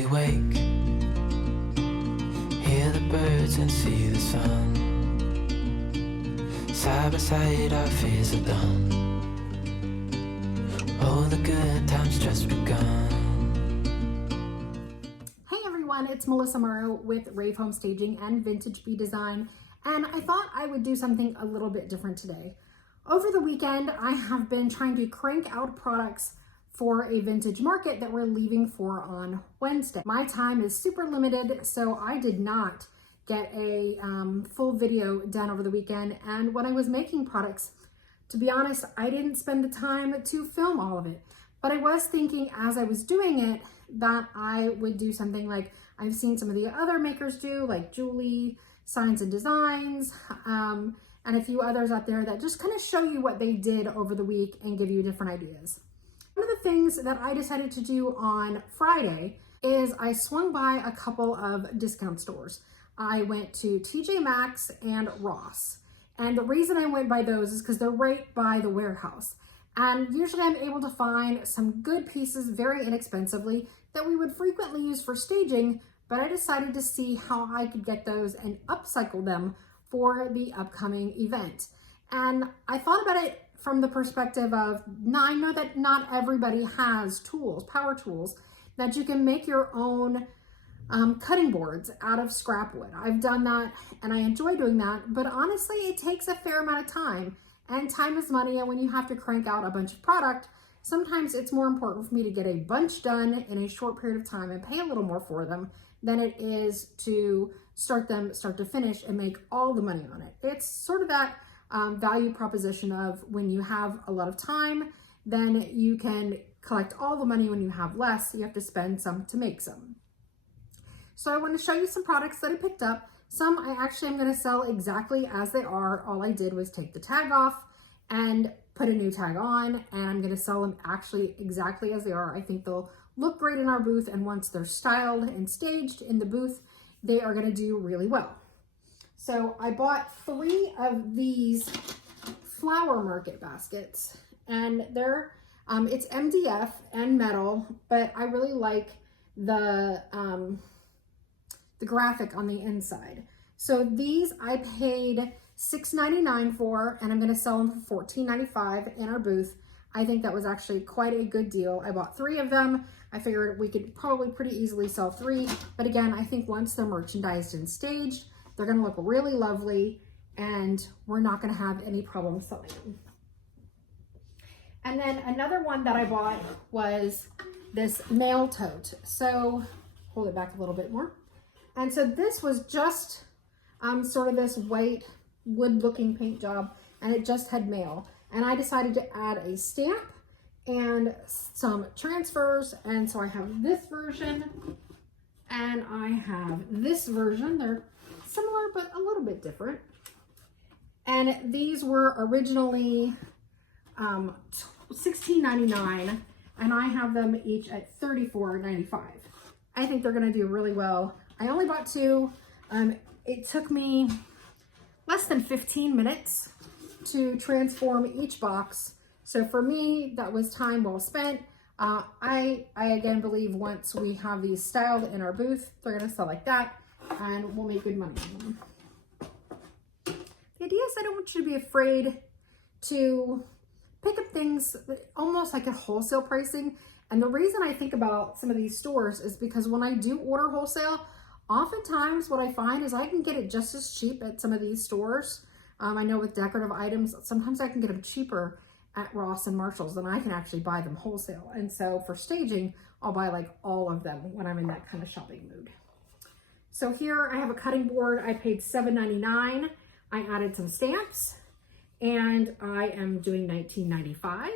we wake, hear the birds and see the sun. Side by side our fears are done. Oh, the good times just begun. Hey everyone, it's Melissa Morrow with Rave Home Staging and Vintage Bee Design, and I thought I would do something a little bit different today. Over the weekend, I have been trying to crank out products for a vintage market that we're leaving for on Wednesday. My time is super limited, so I did not get a full video done over the weekend, and when I was making products, to be honest, I didn't spend the time to film all of it. But I was thinking as I was doing it that I would do something like I've seen some of the other makers do, like Julie, Signs and Designs, and a few others out there that just kind of show you what they did over the week and give you different ideas. One of the things that I decided to do on Friday is I swung by a couple of discount stores. I went to TJMaxx and Ross. And the reason I went by those is because they're right by the warehouse. And usually I'm able to find some good pieces very inexpensively that we would frequently use for staging, but I decided to see how I could get those and upcycle them for the upcoming event. And I thought about it from the perspective of, now I know that not everybody has tools, power tools, that you can make your own cutting boards out of scrap wood. I've done that and I enjoy doing that, but honestly, it takes a fair amount of time, and time is money. And when you have to crank out a bunch of product, sometimes it's more important for me to get a bunch done in a short period of time and pay a little more for them than it is to start to finish and make all the money on it. It's sort of that value proposition of when you have a lot of time, then you can collect all the money. When you have less, you have to spend some to make some. So I want to show you some products that I picked up. Some I actually am going to sell exactly as they are. All I did was take the tag off and put a new tag on, and I'm going to sell them actually exactly as they are. I think they'll look great in our booth, and once they're styled and staged in the booth, they are going to do really well. So I bought 3 of these flower market baskets, and they're it's MDF and metal, but I really like the graphic on the inside. So these I paid $6.99 for, and I'm going to sell them for $14.95 in our booth. I think that was actually quite a good deal. I bought 3 of them. I figured we could probably pretty easily sell 3, but again, I think once they're merchandised and staged, they're going to look really lovely, and we're not going to have any problem selling them. And then another one that I bought was this nail tote. So hold it back a little bit more. And so this was just sort of this white wood looking paint job, and it just had mail. And I decided to add a stamp and some transfers. And so I have this version and I have this version. They're similar, but a little bit different. And these were originally $16.99, and I have them each at $34.95. I think they're gonna do really well. I only bought 2. It took me less than 15 minutes to transform each box. So for me, that was time well spent. I again believe once we have these styled in our booth, they're gonna sell like that, and we'll make good money on them. The idea is I don't want you to be afraid to pick up things almost like a wholesale pricing. And the reason I think about some of these stores is because when I do order wholesale, oftentimes what I find is I can get it just as cheap at some of these stores. I know with decorative items, sometimes I can get them cheaper at Ross and Marshall's than I can actually buy them wholesale. And so for staging, I'll buy like all of them when I'm in that kind of shopping mood. So here I have a cutting board. I paid $7.99. I added some stamps, and I am doing $19.95.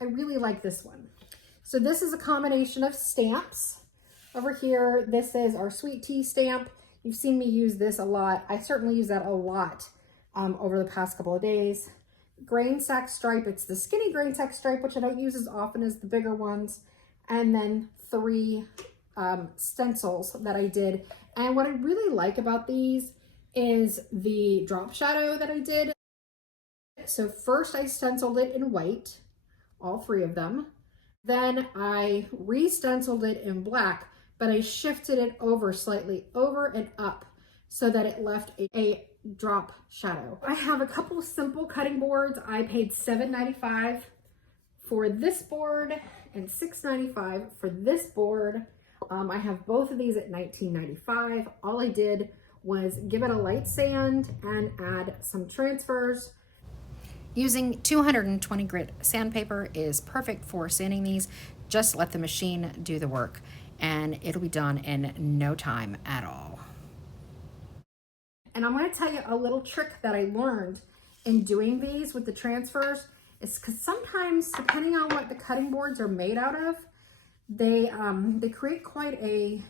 I really like this one. So this is a combination of stamps. Over here, this is our sweet tea stamp. You've seen me use this a lot. I certainly use that a lot over the past couple of days. Grain sack stripe, it's the skinny grain sack stripe, which I don't use as often as the bigger ones. And then 3 stencils that I did. And what I really like about these is the drop shadow that I did. So first I stenciled it in white, all 3 of them. Then I re-stenciled it in black, but I shifted it over slightly, over and up, so that it left a drop shadow. I have a couple of simple cutting boards. I paid $7.95 for this board and $6.95 for this board. I have both of these at $19.95. All I did was give it a light sand and add some transfers. Using 220 grit sandpaper is perfect for sanding these. Just let the machine do the work and it'll be done in no time at all. And I'm going to tell you a little trick that I learned in doing these with the transfers is because sometimes, depending on what the cutting boards are made out of, they create quite a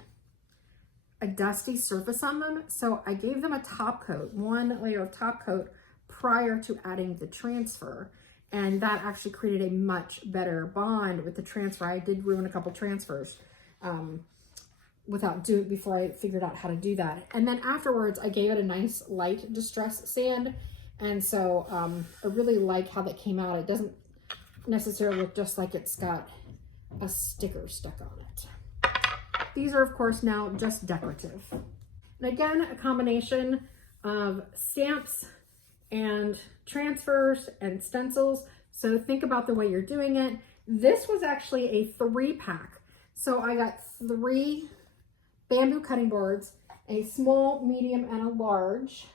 dusty surface on them. So I gave them a top coat, one layer of top coat prior to adding the transfer. And that actually created a much better bond with the transfer. I did ruin a couple transfers before I figured out how to do that. And then afterwards, I gave it a nice light distress sand. And so I really like how that came out. It doesn't necessarily look just like it's got a sticker stuck on it. These are, of course, now just decorative. And again, a combination of stamps and transfers and stencils. So think about the way you're doing it. This was actually a 3-pack. So I got 3 bamboo cutting boards, a small, medium, and a large.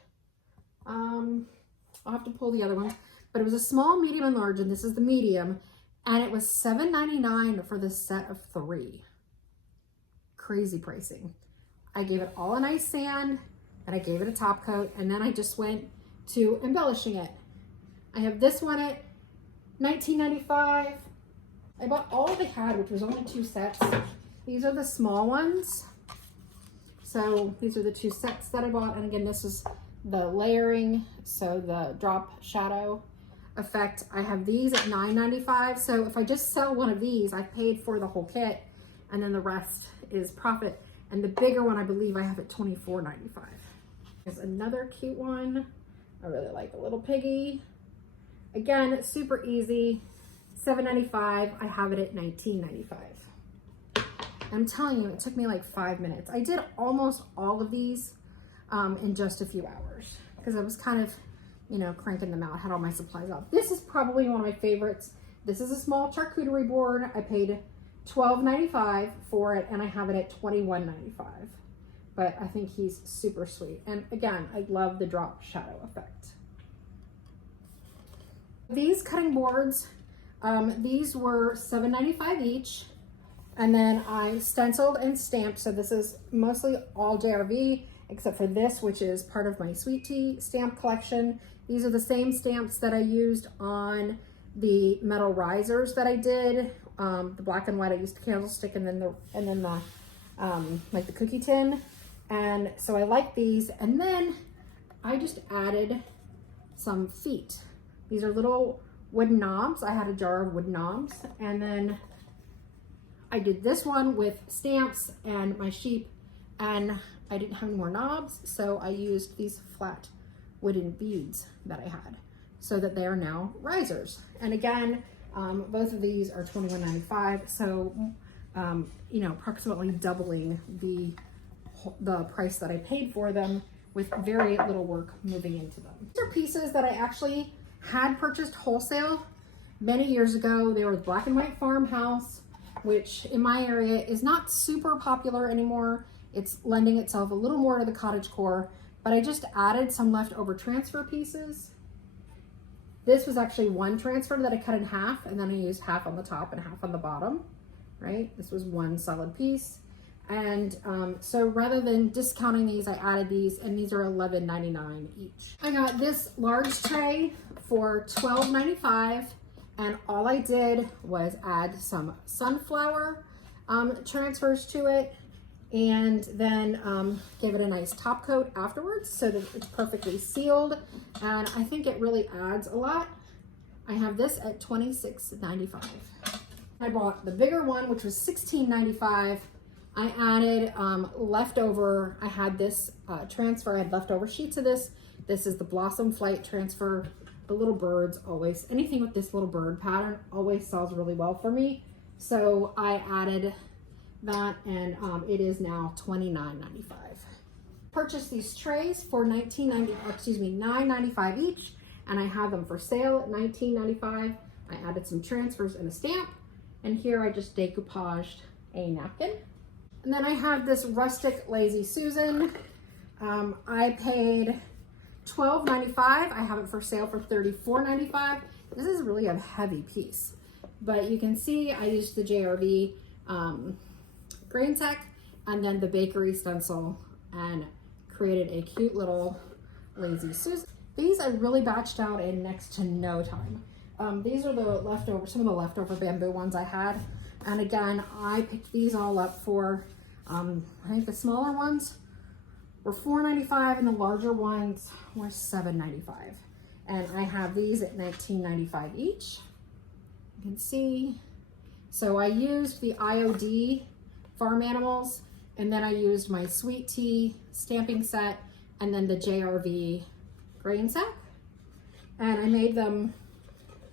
I'll have to pull the other ones, but it was a small, medium, and large, and this is the medium, and it was $7.99 for the set of 3. Crazy pricing. I gave it all a nice sand, and I gave it a top coat, and then I just went to embellishing it. I have this one at $19.95. I bought all they had, which was only 2 sets. These are the small ones. So these are the 2 sets that I bought. And again, this is the layering, so the drop shadow effect. I have these at $9.95. So if I just sell one of these, I paid for the whole kit, and then the rest is profit. And the bigger one, I believe I have at $24.95. There's another cute one. I really like a little piggy. Again, it's super easy. $7.95. I have it at $19.95. I'm telling you, it took me like 5 minutes. I did almost all of these in just a few hours because I was kind of, cranking them out. I had all my supplies out. This is probably one of my favorites. This is a small charcuterie board. I paid $12.95 for it, and I have it at $21.95. But I think he's super sweet. And again, I love the drop shadow effect. These cutting boards, these were $7.95 each. And then I stenciled and stamped. So this is mostly all JRV, except for this, which is part of my Sweet Tea stamp collection. These are the same stamps that I used on the metal risers that I did. The black and white, I used candlestick, and then the like the cookie tin. And so I like these. And then I just added some feet. These are little wooden knobs. I had a jar of wooden knobs, and then I did this one with stamps and my sheep, and I didn't have any more knobs, so I used these flat wooden beads that I had, so that they are now risers. And again, both of these are $21.95, so approximately doubling the price that I paid for them, with very little work moving into them. These are pieces that I actually had purchased wholesale many years ago. They were black and white farmhouse, which in my area is not super popular anymore. It's lending itself a little more to the cottagecore, but I just added some leftover transfer pieces. This was actually one transfer that I cut in half, and then I used half on the top and half on the bottom, right? This was one solid piece. And so rather than discounting these, I added these, and these are $11.99 each. I got this large tray for $12.95. And all I did was add some sunflower transfers to it, and then gave it a nice top coat afterwards so that it's perfectly sealed. And I think it really adds a lot. I have this at $26.95. I bought the bigger one, which was $16.95. I added leftover, I had this transfer, I had leftover sheets of this. This is the Blossom Flight transfer. The little birds always, anything with this little bird pattern always sells really well for me. So I added that, and it is now $29.95. Purchased these trays for $9.95 each, and I have them for sale at $19.95. I added some transfers and a stamp, and here I just decoupaged a napkin. And then I have this rustic Lazy Susan. I paid $12.95. I have it for sale for $34.95. This is really a heavy piece, but you can see I used the JRV grain sack and then the bakery stencil and created a cute little Lazy Susan. These I really batched out in next to no time. These are the leftover, some of the leftover bamboo ones I had. And again, I picked these all up for, I think the smaller ones were $4.95 and the larger ones were $7.95. And I have these at $19.95 each. You can see. So I used the IOD farm animals, and then I used my sweet tea stamping set, and then the JRV grain sack. And I made them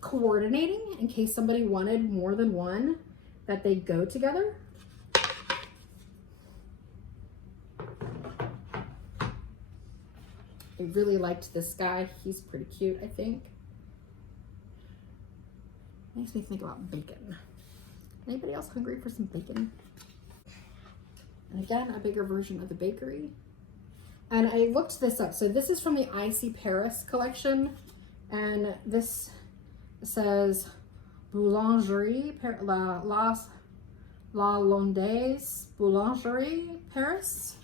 coordinating in case somebody wanted more than one, that they go together. I really liked this guy. He's pretty cute, I think. Makes me think about bacon. Anybody else hungry for some bacon? And again, a bigger version of the bakery. And I looked this up. So this is from the Icy Paris collection. And this says Boulangerie, La Londaise Boulangerie Paris.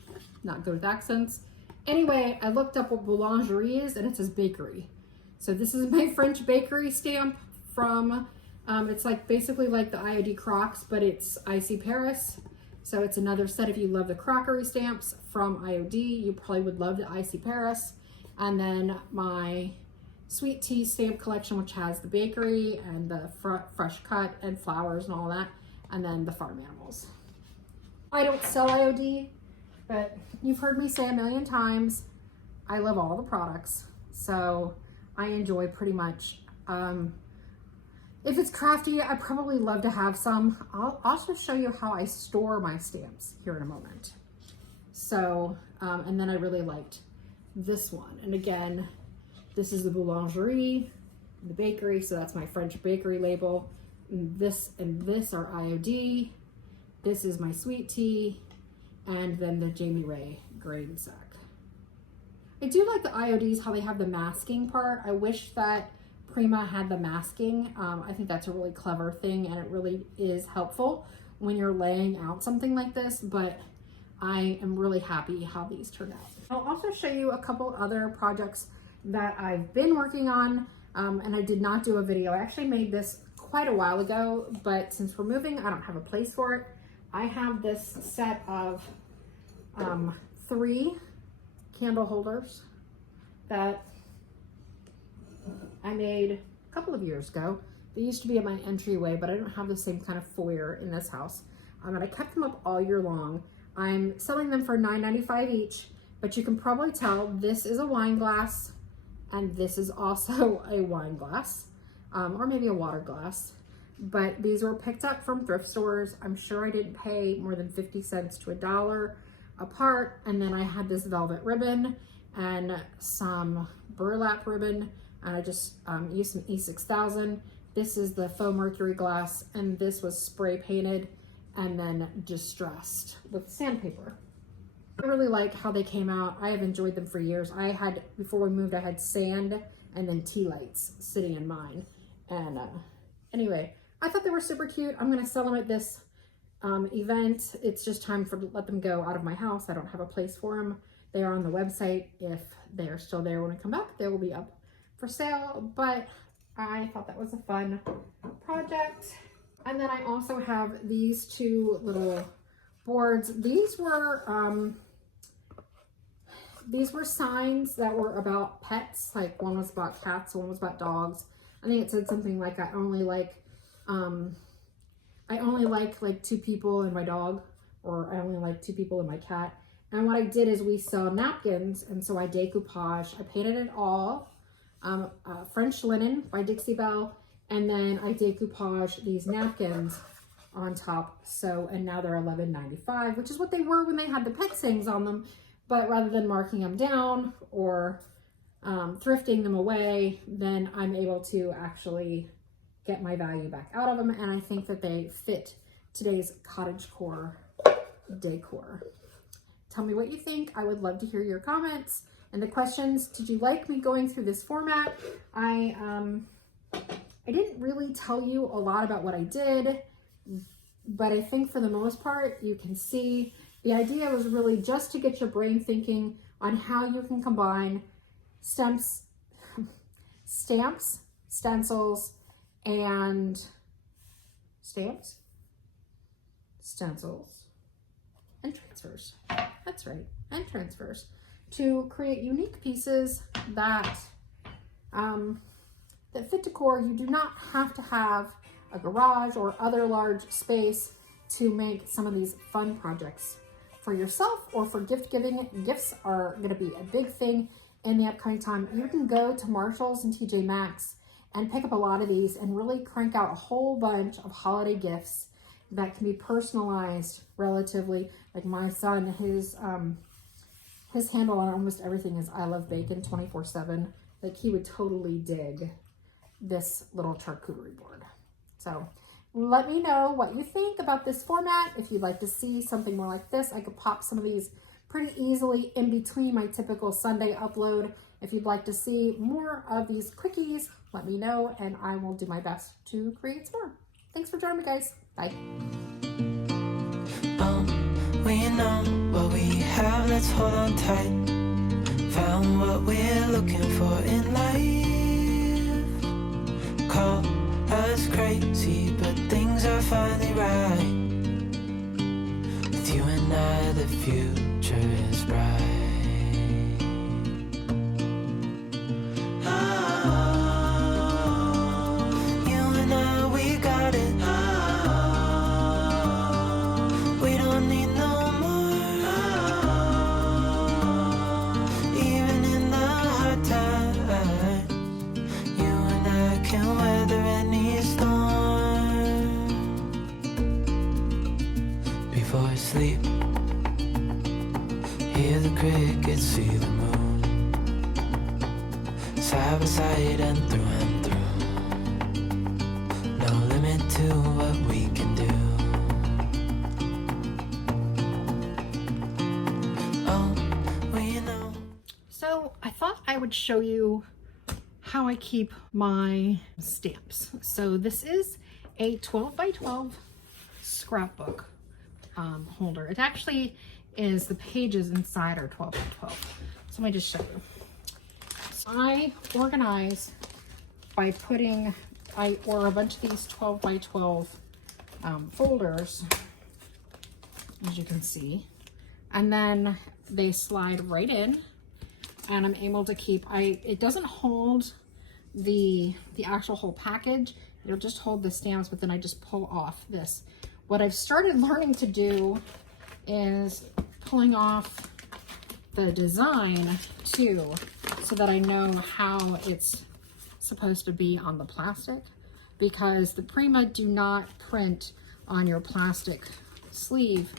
Not good with accents. Anyway, I looked up what boulangerie is, and it says bakery. So this is my French bakery stamp from, it's like basically like the IOD Crocs, but it's Icy Paris. So it's another set. If you love the crockery stamps from IOD, you probably would love the Icy Paris. And then my sweet tea stamp collection, which has the bakery and the fresh cut and flowers and all that. And then the farm animals. I don't sell IOD, but you've heard me say a million times, I love all the products. So I enjoy pretty much, if it's crafty, I probably love to have some. I'll also show you how I store my stamps here in a moment. So, and then I really liked this one. And again, this is the boulangerie, the bakery. So that's my French bakery label. And this are IOD. This is my sweet tea. And then the Jamie Ray grain sack. I do like the IODs, how they have the masking part. I wish that Prima had the masking. I think that's a really clever thing, and it really is helpful when you're laying out something like this, but I am really happy how these turned out. I'll also show you a couple other projects that I've been working on, and I did not do a video. I actually made this quite a while ago, but since we're moving, I don't have a place for it. I have this set of 3 candle holders that I made a couple of years ago. They used to be at my entryway, but I don't have the same kind of foyer in this house. And I kept them up all year long. I'm selling them for $9.95 each, but you can probably tell this is a wine glass and this is also a wine glass, or maybe a water glass. But these were picked up from thrift stores. I'm sure I didn't pay more than 50 cents to $1 apart. And then I had this velvet ribbon and some burlap ribbon, and I just used some E6000. This is the faux mercury glass, and this was spray painted and then distressed with sandpaper. I really like how they came out. I have enjoyed them for years. Before we moved, I had sand and then tea lights sitting in mine. And anyway, I thought they were super cute. I'm gonna sell them at this event. It's just time to let them go out of my house. I don't have a place for them. They are on the website. If they are still there when I come back, they will be up for sale, but I thought that was a fun project. And then I also have these 2 little boards. These were signs that were about pets. Like one was about cats, one was about dogs. I think it said something like I only like like 2 people and my dog, or I only like 2 people and my cat. And what I did is we sell napkins, and so I decoupage. I painted it all French linen by Dixie Belle, and then I decoupage these napkins on top. So, and now they're $11.95, which is what they were when they had the pet sayings on them. But rather than marking them down or thrifting them away, then I'm able to actually get my value back out of them. And I think that they fit today's cottagecore decor. Tell me what you think. I would love to hear your comments and the questions. Did you like me going through this format? I didn't really tell you a lot about what I did, but I think for the most part, you can see the idea was really just to get your brain thinking on how you can combine stamps, stencils, and stencils, and transfers. That's right, and transfers, to create unique pieces that that fit decor. You do not have to have a garage or other large space to make some of these fun projects for yourself or for gift giving. Gifts are going to be a big thing in the upcoming time. You can go to Marshall's and TJMaxx and pick up a lot of these and really crank out a whole bunch of holiday gifts that can be personalized relatively. Like my son, his handle on almost everything is I love bacon 24/7. Like he would totally dig this little charcuterie board. So let me know what you think about this format. If you'd like to see something more like this, I could pop some of these pretty easily in between my typical Sunday upload. If you'd like to see more of these quickies, let me know and I will do my best to create some more. Thanks for joining me, guys. Bye. We know what we have, let's hold on tight. Found what we're looking for in life. Call us crazy, but things are finally right. With you and I, the future is bright. Sleep, hear the crickets, see the moon, side by side and through, no limit to what we can do. Oh, we know. So I thought I would show you how I keep my stamps. So this is a 12 by 12 scrapbook holder. It actually is, the pages inside are 12 by 12. So let me just show you. So I organize by putting, I order a bunch of these 12 by 12 folders, as you can see, and then they slide right in, and I'm able to keep, it doesn't hold the actual whole package, it'll just hold the stamps, but then I just pull off this. What I've started learning to do is pulling off the design too, so that I know how it's supposed to be on the plastic, because the Prima do not print on your plastic sleeve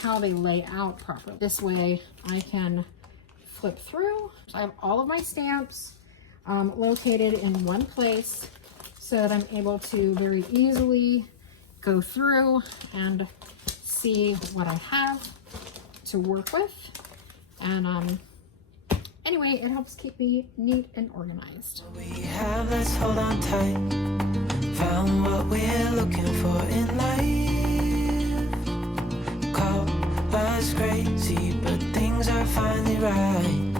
how they lay out properly. This way I can flip through. I have all of my stamps located in one place so that I'm able to very easily go through and see what I have to work with. And anyway, it helps keep me neat and organized. We have, let's hold on tight. Found what we're looking for in life. Call us crazy, but things are finally right.